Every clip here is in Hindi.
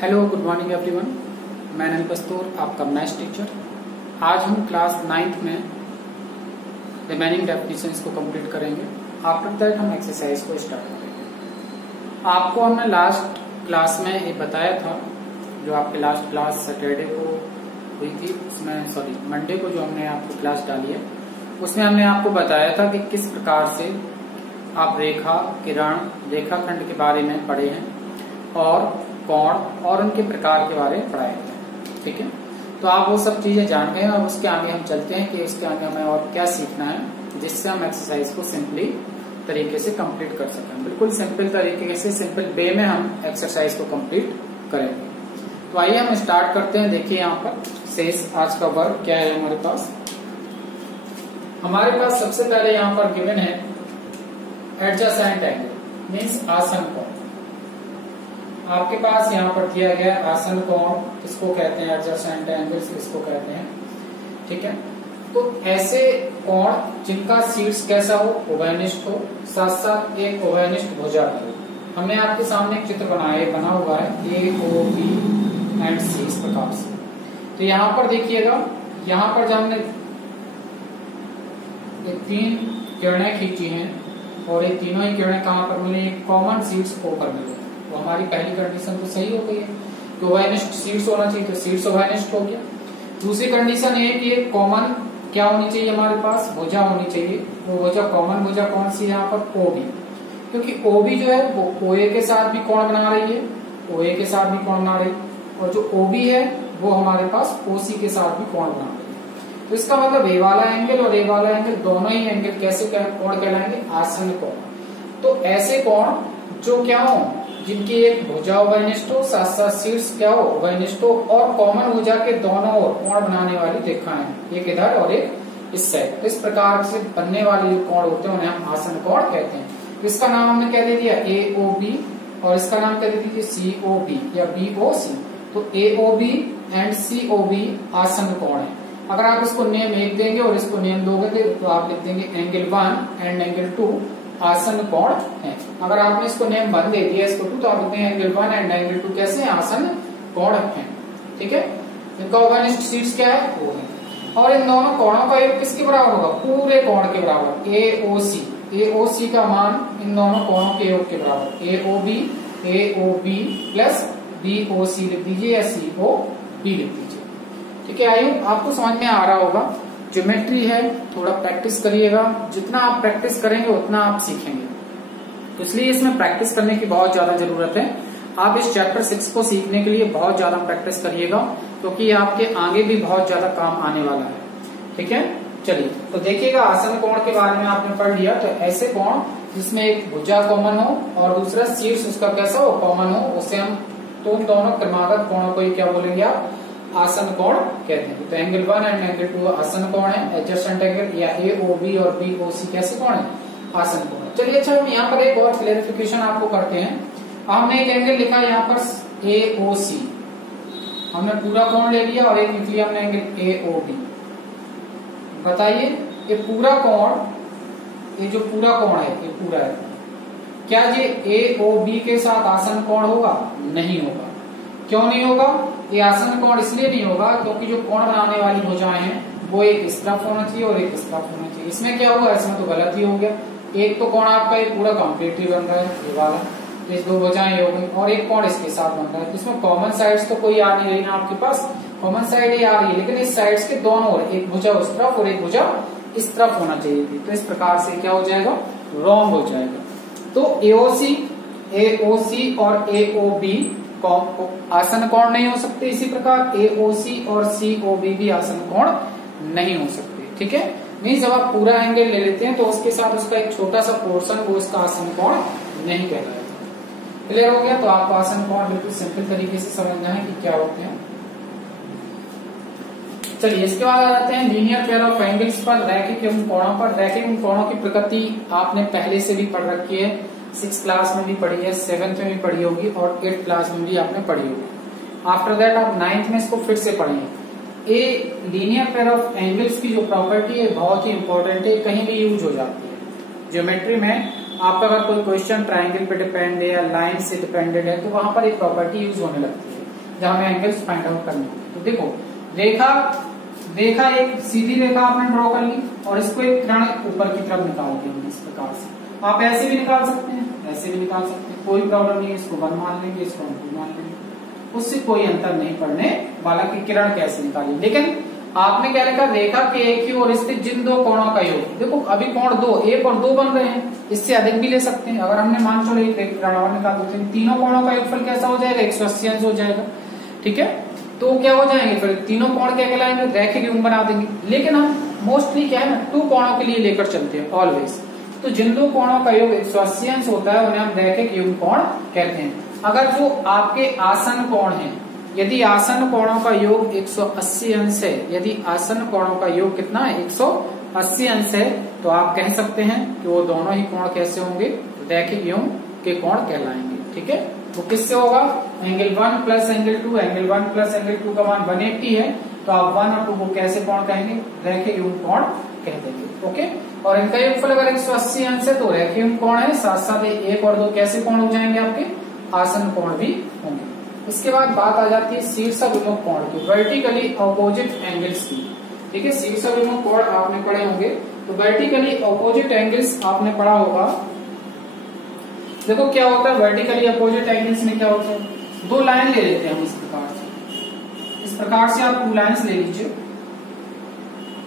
Hello, good morning everyone. मैं अनिल पस्तूर, आपका मैथ्स टीचर। आज हम क्लास 9th में रिमेनिंग डेफिनेशंस को कंप्लीट करेंगे। आफ्टर दैट हम एक्सरसाइज को स्टार्ट करेंगे। आपको हमने लास्ट क्लास में ये बताया था, जो आपकी लास्ट क्लास सैटरडे को हुई थी, उसमें मंडे को जो हमने आपको क्लास डाली है, उसमें हमने आपको बताया था कि किस प्रकार से आप रेखा, किरण, रेखाखंड के बारे में पढ़े हैं और कोण और उनके प्रकार के बारे में पढ़ाए थे। ठीक है, तो आप वो सब चीजें जान गए। और उसके आगे हम चलते हैं कि उसके आगे हमें और क्या सीखना है, जिससे हम एक्सरसाइज को सिंपली तरीके से कंप्लीट कर सकें। बिल्कुल सिंपल तरीके से, सिंपल वे में हम एक्सरसाइज को कंप्लीट करेंगे। तो आइए हम स्टार्ट करते हैं। देखिए यहाँ पर शेष आज का वर्क क्या है हमारे पास। हमारे पास सबसे पहले यहाँ पर गिवन है एडजेसेंट एंगल, मीन्स आसन कोण। आपके पास यहाँ पर दिया गया आसन कोण किसको कहते हैं, एडजेसेंट एंगल्स किसको कहते हैं। ठीक है, तो ऐसे कोण जिनका शीर्ष कैसा हो, उभयनिष्ठ हो, साथ साथ एक उभयनिष्ठ भुजा हो। हमने आपके सामने एक चित्र बना हुआ है ए ओ बी एंड सी, इस प्रकार से। तो यहाँ पर देखिएगा, यहाँ पर जब हमने ये 3 किरणें खींची हैं और ये तीनों ही किरणें कहाँ पर मिली, एक कॉमन शीर्ष O पर मिली। तो हमारी पहली कंडीशन तो सही हो गई है कि उभयनिष्ठ शीर्ष होना चाहिए, तो शीर्ष उभयनिष्ठ हो गया। दूसरी कंडीशन ये कि एक कॉमन क्या होनी चाहिए, हमारे पास भुजा होनी चाहिए। वो भुजा, कॉमन भुजा कौन सी है यहाँ पर, OB, क्योंकि OB जो है वो OA के साथ भी कोण बना रही है, OA के साथ भी कोण बना रही है, और जो OB है वो हमारे पास OC के साथ भी कोण बना रही है। तो इसका मतलब ए वाला एंगल और ए वाला एंगल दोनों ही एंगल कैसे कोण कहलाएंगे, आसन कोण। तो ऐसे कोण जो क्या हो, जिनकी एक भुजा उभयनिष्ठ हो, साथ साथ शीर्ष क्या हो, उभयनिष्ठ हो, और कॉमन भुजा के दोनों ओर कोण बनाने वाली रेखाएं, एक इधर और एक इस साइड। इस प्रकार से बनने वाले जो कोण होते हैं उन्हें हम आसन कोण कहते हैं। इसका नाम हमने क्या दे दिया, AOB, और इसका नाम क्या दे दीजिए, COB या BOC। तो AOB एंड COB आसन कोण है। अगर आप इसको नेम 1 देंगे और इसको नेम दोगे तो आप लिख देंगे एंगल 1 एंड एंगल 2 आसन कोण है। अगर आपने इसको नेम 1 दे दिया, इसको 2, तो आप लिखते हैं एंगल 1 एंड एंगल 2 कैसे हैं, आसन कोण है। ठीक है, इनका उभयनिष्ठ शीर्ष क्या है, वो है। और इन दोनों कोणों का योग किसके बराबर होगा, पूरे कोण के बराबर, AOC का मान इन दोनों कोणों के योग के बराबर। AOB प्लस BOC लिख दीजिए या COB लिख दीजिए। ठीक है, आई आपको समझ में आ रहा होगा। ज्योमेट्री है, थोड़ा प्रैक्टिस करिएगा। जितना आप प्रैक्टिस करेंगे उतना आप सीखेंगे, तो इसलिए इसमें प्रैक्टिस करने की बहुत ज्यादा जरूरत है। आप इस चैप्टर 6 को सीखने के लिए बहुत ज्यादा प्रैक्टिस करिएगा, क्योंकि ये आपके आगे भी बहुत ज्यादा काम आने वाला है। ठीक है, चलिए तो देखिएगा, आसन कोण के बारे में आपने पढ़ लिया। तो ऐसे कोण जिसमें एक भुजा कॉमन हो और दूसरा शीर्ष उसका कैसा हो, कॉमन हो, उसे हम तो दोनों क्रमागत कोणों को क्या बोलेंगे आप, आसन कोण कहते हैं। तो एंगल 1 एंड एंगल 2 आसन कोण है। एडजेसेंट एंगल या AOB और BOC कैसे कोण है, आसन कोण। चलिए अच्छा, हम यहाँ पर एक और क्लेरिफिकेशन आपको करते हैं। हमने एक एंगल लिखा यहाँ पर AOC, हमने पूरा कोण ले लिया, और एक लिख लिया हमने एंगल AOB। बताइए, ये पूरा कोण, ये जो पूरा कोण है, ये पूरा है, क्या ये AOB के साथ आसन कोण होगा, नहीं होगा। क्यों नहीं होगा, ये आसन कोण इसलिए नहीं होगा क्योंकि जो कोण बनाने वाली भुजाएं हैं वो एक इस तरफ होना चाहिए और एक इस तरफ होना चाहिए। इसमें क्या हुआ, इसमें तो गलत ही हो गया। एक तो कोण आपका ये पूरा कंप्लीट ही बन रहा है, ये वाला, ये 2 भुजाएं हो गई, और एक कोण इसके साथ बन रहा है। तो इसमें कॉमन साइड्स तो कोई आ नहीं रही ना आपके पास, कॉमन साइड ही आ रही है, लेकिन इस साइड्स के दोनों ओर एक भुजा उस तरफ और एक भुजा इस तरफ होना चाहिए थी। तो इस प्रकार से क्या हो जाएगा, रॉन्ग हो जाएगा। तो AOC और AOB आसन कोण नहीं हो सकते। इसी प्रकार AOC और COB भी आसन कोण नहीं हो सकते। ठीक है, मीन्स जब आप पूरा एंगल ले लेते हैं तो उसके साथ उसका एक छोटा सा पोर्शन वो उसका आसन कोण नहीं कहलाएगा। क्लियर हो गया। तो आपको आसन कोण बिल्कुल सिंपल तरीके से समझना है कि क्या होते हैं। चलिए इसके बाद आ जाते हैं लीनियर पेयर ऑफ एंगल्स पर, रैखिक एवं कोणों पर। रैखिक एवं कोणों की प्रकृति आपने पहले से भी पढ़ रखी है, 6th क्लास में भी पढ़ी है, 7th में भी पढ़ी होगी और 8th क्लास में भी आपने पढ़ी होगी। आफ्टर दैट आप 9th में इसको फिर से पढ़ेंगे। ये लीनियर पेयर ऑफ एंगल्स की जो प्रॉपर्टी है बहुत ही इंपॉर्टेंट है, कहीं भी यूज हो जाती है ज्योमेट्री में। आपका अगर कोई क्वेश्चन ट्राइंगल पे डिपेंड है या लाइन से डिपेंडेड है तो वहां पर एक प्रॉपर्टी यूज होने लगती है। जहां हमें एंगल्स फाइंड आउट करने होते हैं। तो देखो रेखा एक सीधी रेखा आपने ड्रॉ कर ली और इसको एक किरण ऊपर की तरफ निकाल दिया इस प्रकार से। आप ऐसे भी निकाल सकते हैं, ऐसे भी निकाल सकते हैं, कोई प्रॉब्लम नहीं है। इसको 1 मान लेंगे, इसको हम 2 मान लेंगे, उससे कोई अंतर नहीं पड़ने वाला कि किरण कैसे निकाली। लेकिन आपने क्या लिखा, रेखा के एक ही ओर स्थित जिन दो कोणों का योग। देखो अभी कोण 2, 1 और 2 बन रहे हैं, इससे अधिक भी ले सकते हैं। अगर हमने मान चलो एक किरण और निकाल दो, तीनों कोणों का योगफल कैसा हो जाएगा, 180 अंश हो जाएगा। ठीक है, तो क्या हो जाएंगे फिर तीनों कोण क्या कहलाएंगे, रैखिक युग्म बना देंगे। लेकिन हम मोस्टली क्या है ना 2 कोणों के लिए लेकर चलते हैं ऑलवेज। तो जिन दो कोणों का योग 180 अंश होता है उन्हें हम रैखिक युग्म कोण कहते हैं। अगर जो आपके आसन कोण है, यदि आसन कोणों का योग 180 अंश है, यदि आसन कोणों का योग कितना है 180 अंश है, तो आप कह सकते हैं कि वो दोनों ही कोण कैसे होंगे, रैखिक युग्म के कोण कहलाएंगे। ठीक है, वो किससे होगा, angle 1 plus angle 2, angle 1 plus angle 2 का मान 180 है, तो आप 1 और 2 को कैसे कोण कहेंगे, रैखिक युग्म कोण कह देंगे। ओके, और इनका योगफल अगर 180 अंश है तो रैखिक युग्म कोण है, साथ साथ 1 और 2 कैसे कोण हो जाएंगे, आपके आसन कोण भी होंगे। इसके बाद बात आ जाती है शीर्षाभिमुख कोण की, वर्टिकली अपोजिट एंगल्स की। ठीक है, शीर्षाभिमुख कोण आपने पढ़े होंगे, तो वर्टिकली अपोजिट एंगल्स आपने पढ़ा होगा। देखो क्या होता है वर्टिकली अपोजिट एंगल्स में, क्या होता है 2 लाइन ले लेते हैं हम इस प्रकार से आप 2 लाइन्स ले लीजिए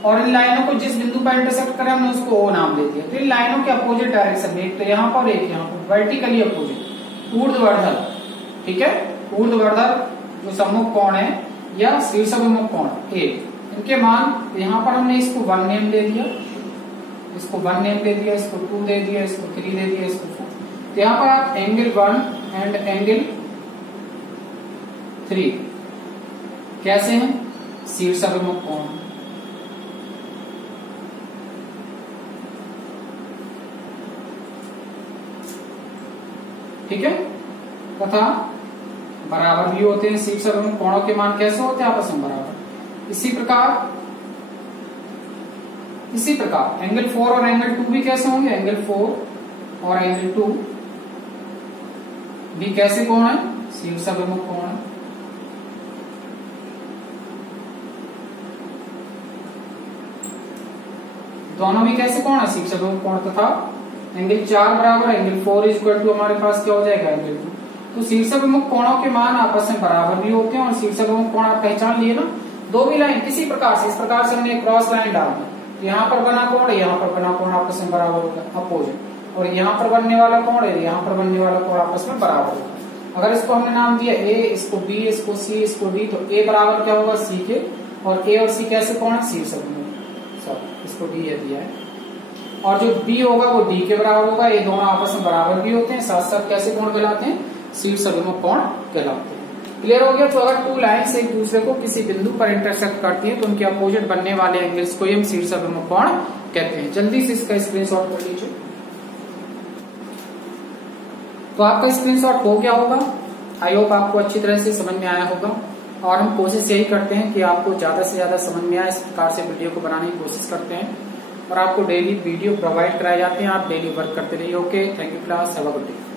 और इन लाइनों को जिस बिंदु पर इंटरसेक्ट करें हमने उसको O नाम दे दिया। तो इन लाइनों के अपोजिट डायरेक्शन में, एक तो यहाँ पर एक यहाँ पर, वर्टिकली अपोजिट ऊर्ध्वाधर। ठीक है, ऊर्ध्वाधर जो सम्मुख कोण है या शीर्षाभिमुख कोण A, इनके मान यहाँ पर हमने इसको 1 नेम दे दिया, इसको 1 नेम दे दिया, इसको 2 दे दिया, इसको 3 दे दिया, इसको 4। तो यहाँ पर आप एंगल 1 एंड एंगल 3 कैसे हैं, शीर्षाभिमुख कोण। ठीक है, तथा बराबर भी होते हैं। शीर्षाभिमुख कोणों के मान कैसे होते हैं, आपस में बराबर। इसी प्रकार एंगल 4 और एंगल 2 भी कैसे होंगे, एंगल 4 और एंगल 2 भी कैसे कोण है, शीर्षाभिमुख कोण है। दोनों भी कैसे कोण है, शीर्षाभिमुख कोण। तथा एंगल 4 बराबर एंगल 4 इक्वल टू हमारे पास क्या हो जाएगा, एंगल 2। तो शीर्षाभिमुख कोणों के मान आपस में बराबर भी होते हैं। और शीर्षाभिमुख कोण आप पहचान लिए ना, 2 भी लाइन किसी प्रकार से, इस प्रकार से हमने क्रॉस लाइन डाल दी, यहाँ पर बना कोण, यहाँ पर बना कोण आपस में बराबर होगा अपोजिट, और यहाँ पर बनने वाला कोण है, यहाँ पर बनने वाला कोण आपस में बराबर होगा। अगर इसको हमने नाम दिया A, इसको B, इसको C, इसको D, तो A बराबर क्या होगा C के, और A और C कैसे कोण है, शीर्षाभिमुख, सॉरी इसको D दिया है, और जो B होगा वो D के बराबर होगा। ये दोनों आपस में बराबर भी होते हैं, साथ साथ कैसे कोण कहलाते हैं, शीर्षाभिमुख कोण कहलाते हैं। क्लियर हो गया। तो अगर 2 लाइन्स एक दूसरे को किसी बिंदु पर इंटरसेक्ट करती हैं तो उनके अपोजिट बनने वाले एंगल्स को हम शीर्षाभिमुख कोण कहते हैं। जल्दी से इसका स्क्रीनशॉट कर लीजिए। तो आपका स्क्रीनशॉट हो गया होगा। आई होप आपको अच्छी तरह से समझ में आया होगा, और हम कोशिश यही करते हैं कि आपको ज्यादा से ज्यादा समझ में आए, इस प्रकार से वीडियो को बनाने की कोशिश करते हैं, और आपको डेली वीडियो प्रोवाइड कराए जाते हैं। आप डेली वर्क करते रहिए। Okay, thank you class, have a good day.